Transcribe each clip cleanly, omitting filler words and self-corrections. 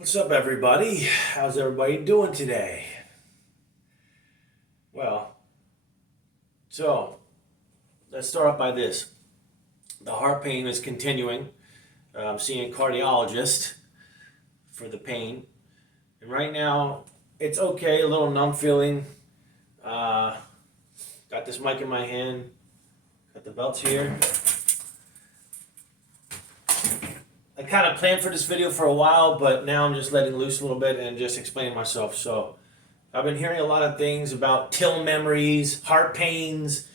What's up, everybody? How's everybody doing today? Well, so let's start off by this. The heart pain is continuing. I'm seeing a cardiologist for the pain. And right now, it's okay, a little numb feeling. Uh, got this mic in my hand, got the belts here. I kind of planned for this video for a while, but now I'm just letting loose a little bit and just explaining myself. So I've been hearing a lot of things about till memories, heart pains,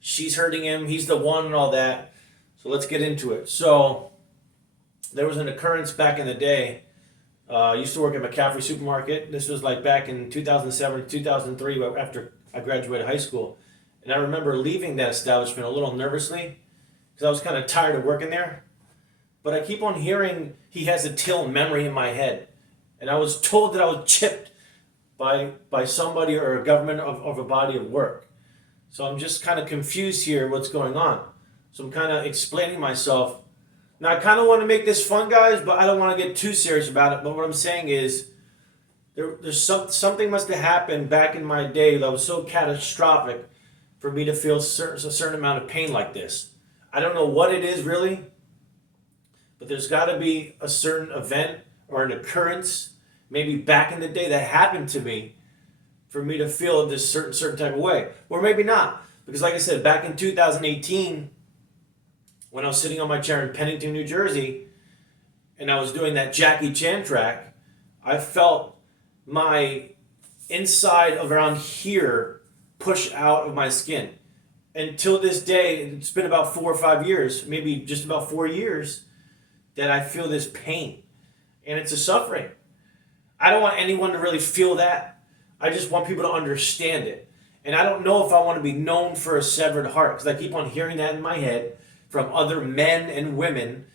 she's hurting him, he's the one, and all that. So let's get into it. So there was an occurrence back in the day. I used to work at McCaffrey Supermarket. This was like back in 2007, 2003, after I graduated high school. And I remember leaving that establishment a little nervously because I was kind of tired of working there. But I keep on hearing he has a till memory in my head. And I was told that I was chipped by somebody or a government of a body of work. So I'm just kind of confused here what's going on. So I'm kind of explaining myself. Now I kind of want to make this fun, guys, but I don't want to get too serious about it. But what I'm saying is something must have happened back in my day that was so catastrophic for me to feel a certain amount of pain like this. I don't know what it is really. But there's got to be a certain event or an occurrence, maybe back in the day, that happened to me for me to feel this certain type of way. Or maybe not. Because like I said, back in 2018, when I was sitting on my chair in Pennington, New Jersey, and I was doing that Jackie Chan track, I felt my inside of around here push out of my skin. Until this day, it's been about 4 or 5 years, maybe just about 4 years, that I feel this pain. And it's a suffering. I don't want anyone to really feel that. I just want people to understand it. And I don't know if I want to be known for a severed heart, because I keep on hearing that in my head from other men and women.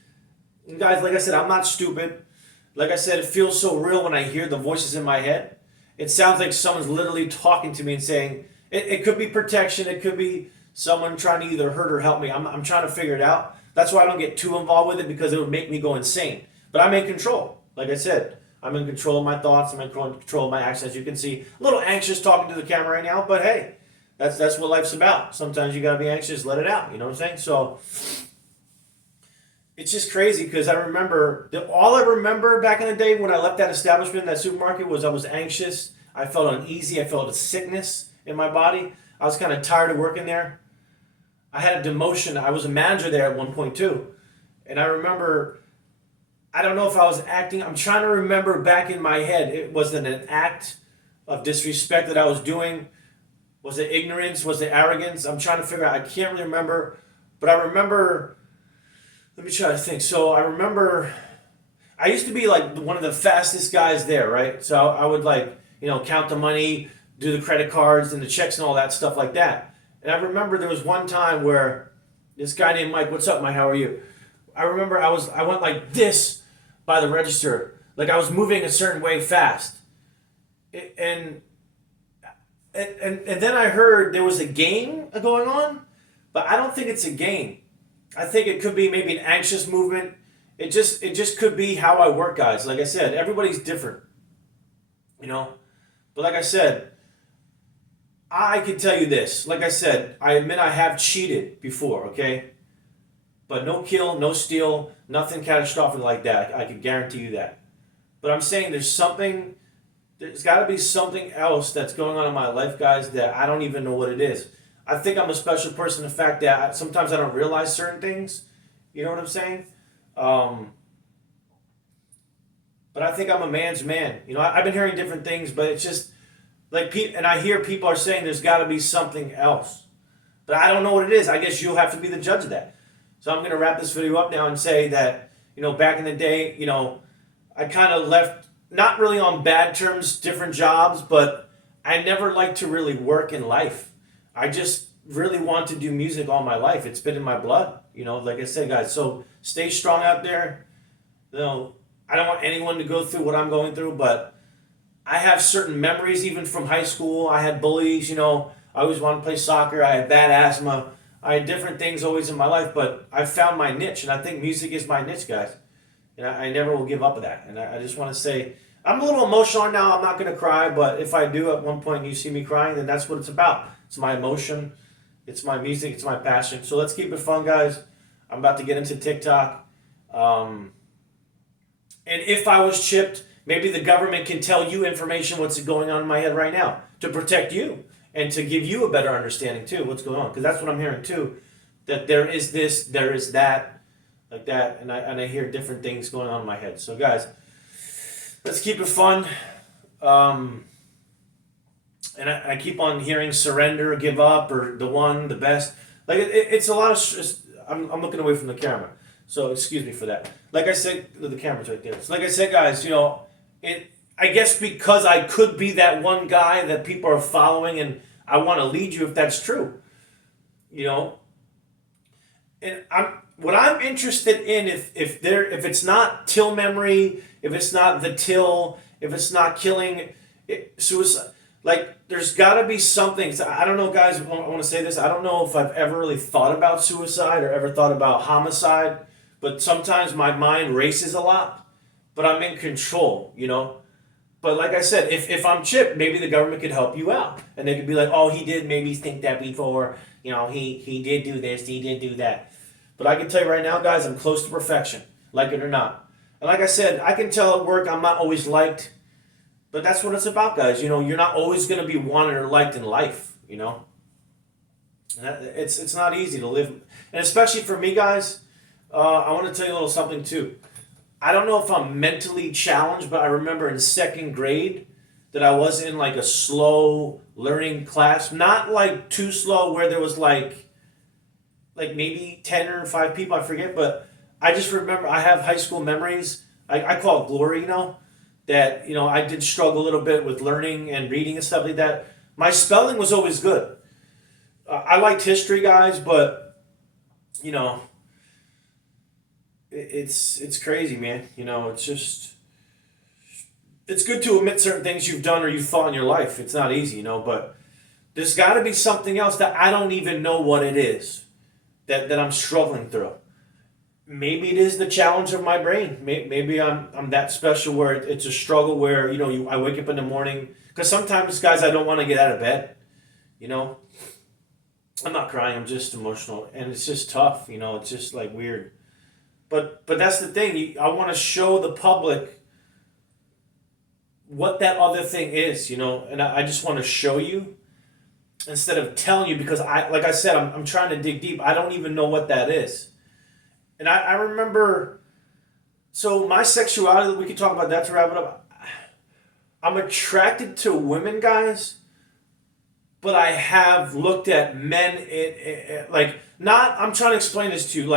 And guys, like I said, I'm not stupid. Like I said, it feels so real when I hear the voices in my head. It sounds like someone's literally talking to me and saying, it could be protection, it could be someone trying to either hurt or help me. I'm trying to figure it out. That's why I don't get too involved with it, because it would make me go insane. But I'm in control. Like I said, I'm in control of my thoughts. I'm in control of my actions. As you can see, a little anxious talking to the camera right now, but hey, that's what life's about. Sometimes you got to be anxious, let it out. You know what I'm saying? So it's just crazy because I remember, all I remember back in the day when I left that establishment, that supermarket, was I was anxious. I felt uneasy. I felt a sickness in my body. I was kind of tired of working there. I had a demotion. I was a manager there at one point too. And I remember, I don't know if I was acting. I'm trying to remember back in my head. It wasn't an act of disrespect that I was doing. Was it ignorance? Was it arrogance? I'm trying to figure out. I can't really remember. But I remember, let me try to think. So I remember, I used to be like one of the fastest guys there, right? So I would count the money, do the credit cards and the checks and all that stuff like that. And I remember there was one time where this guy named Mike, what's up, Mike, how are you? I remember I went like this by the register. Like I was moving a certain way fast. And then I heard there was a game going on, but I don't think it's a game. I think it could be maybe an anxious movement. It just could be how I work, guys. Like I said, everybody's different, you know? But like I said, I can tell you this. Like I said, I admit I have cheated before, okay? But no kill, no steal, nothing catastrophic like that. I can guarantee you that. But I'm saying there's got to be something else that's going on in my life, guys, that I don't even know what it is. I think I'm a special person in the fact that sometimes I don't realize certain things. You know what I'm saying? But I think I'm a man's man. You know, I've been hearing different things, but it's just, and I hear people are saying there's got to be something else. But I don't know what it is. I guess you'll have to be the judge of that. So I'm going to wrap this video up now and say that, back in the day, I kind of left, not really on bad terms, different jobs, but I never liked to really work in life. I just really want to do music all my life. It's been in my blood, like I said, guys. So stay strong out there. I don't want anyone to go through what I'm going through, but I have certain memories even from high school. I had bullies, I always wanted to play soccer. I had bad asthma. I had different things always in my life, but I found my niche, and I think music is my niche, guys. and I never will give up with that. And I just want to say, I'm a little emotional right now. I'm not going to cry, but if I do at one point and you see me crying, then that's what it's about. It's my emotion, it's my music, it's my passion. So let's keep it fun, guys. I'm about to get into TikTok. And if I was chipped, maybe the government can tell you information what's going on in my head right now to protect you and to give you a better understanding too what's going on. Because that's what I'm hearing too, that there is this, there is that, like that, and I hear different things going on in my head. So guys, let's keep it fun. And I keep on hearing surrender, give up, or the one, the best. Like it's a lot of. I'm looking away from the camera, so excuse me for that. Like I said, the camera's right there. So like I said, guys, I guess because I could be that one guy that people are following, and I want to lead you if that's true. And what I'm interested in, if it's not till memory, if it's not the till, if it's not killing, suicide. Like, there's got to be something. So I don't know, guys. I want to say this. I don't know if I've ever really thought about suicide or ever thought about homicide. But sometimes my mind races a lot. But I'm in control, But like I said, if I'm chipped, maybe the government could help you out. And they could be like, oh, he did maybe think that before. He did do this. He did do that. But I can tell you right now, guys, I'm close to perfection. Like it or not. And like I said, I can tell at work I'm not always liked. But that's what it's about, guys. You're not always going to be wanted or liked in life, It's not easy to live. And especially for me, guys, I want to tell you a little something, too. I don't know if I'm mentally challenged, but I remember in second grade that I was in, like, a slow learning class. Not, like, too slow where there was, like maybe 10 or 5 people, I forget. But I just remember I have high school memories. I call it glory, that I did struggle a little bit with learning and reading and stuff like that. My spelling was always good. I liked history, guys, but it's crazy, man. It's good to admit certain things you've done or you've thought in your life. It's not easy, but there's got to be something else that I don't even know what it is that I'm struggling through. Maybe it is the challenge of my brain. Maybe I'm that special where it's a struggle where, I wake up in the morning. Because sometimes, guys, I don't want to get out of bed. I'm not crying. I'm just emotional. And it's just tough. It's just like weird. But that's the thing. I want to show the public what that other thing is, And I just want to show you instead of telling you. Because, like I said, I'm trying to dig deep. I don't even know what that is. And I remember, so my sexuality, we could talk about that to wrap it up. I'm attracted to women, guys, but I have looked at men, I'm trying to explain this to you,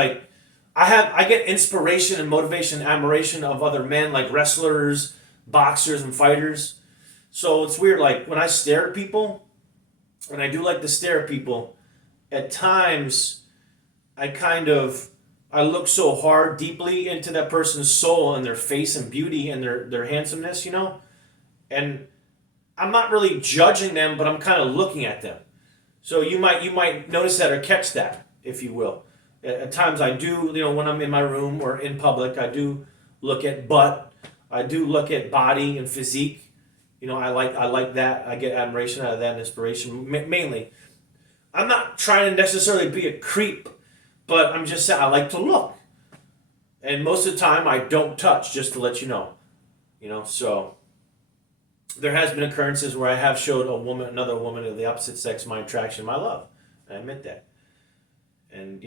I get inspiration and motivation and admiration of other men, like wrestlers, boxers, and fighters. So it's weird, when I stare at people, and I do like to stare at people, at times, I look so hard, deeply into that person's soul and their face and beauty and their handsomeness, And I'm not really judging them, but I'm kind of looking at them. So you might notice that or catch that, if you will. At times I do, when I'm in my room or in public, I do look at butt. I do look at body and physique. I like that. I get admiration out of that and inspiration, mainly. I'm not trying to necessarily be a creep. But I'm just saying, I like to look. And most of the time, I don't touch, just to let you know. So there has been occurrences where I have showed another woman of the opposite sex, my attraction, my love. I admit that. And,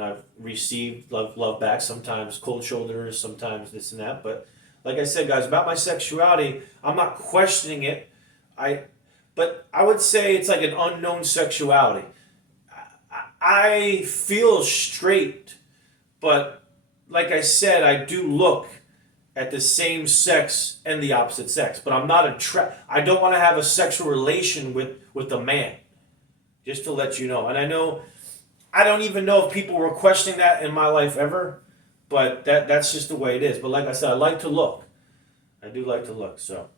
I've received love back, sometimes cold shoulders, sometimes this and that. But like I said, guys, about my sexuality, I'm not questioning it. But I would say it's like an unknown sexuality. I feel straight, but like I said, I do look at the same sex and the opposite sex. But I'm not I don't want to have a sexual relation with a man. Just to let you know. And I don't even know if people were questioning that in my life ever, but that's just the way it is. But like I said, I like to look. I do like to look, so.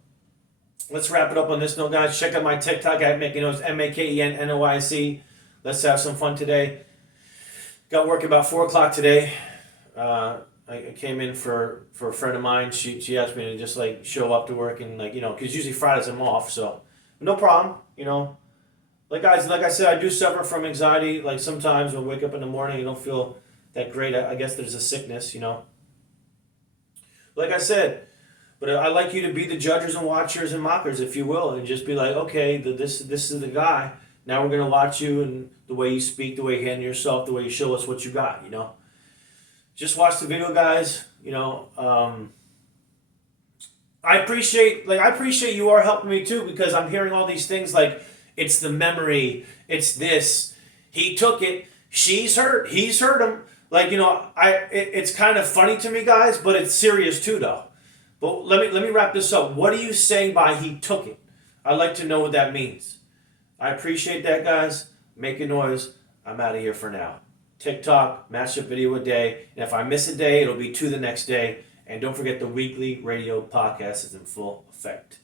Let's wrap it up on this note, guys. Check out my TikTok at Makenos, MAKENNOYC. Let's have some fun today. Got work about 4 o'clock today. I I came in for a friend of mine. She asked me to just like show up to work and like because usually Fridays I'm off, so no problem. Like I said, I do suffer from anxiety. Like sometimes when I wake up in the morning, I don't feel that great. I guess there's a sickness. Like I said, but I like you to be the judges and watchers and mockers, if you will, and just be like, okay, this is the guy. Now we're gonna watch you and the way you speak, the way you handle yourself, the way you show us what you got. Just watch the video, guys. I appreciate you are helping me too, because I'm hearing all these things like it's the memory, it's this. He took it. She's hurt. He's hurt him. Like it's kind of funny to me, guys, but it's serious too, though. But let me wrap this up. What are you saying by he took it? I'd like to know what that means. I appreciate that, guys. Make a noise. I'm out of here for now. TikTok, matchup video a day. And if I miss a day, it'll be 2 the next day. And don't forget the weekly radio podcast is in full effect.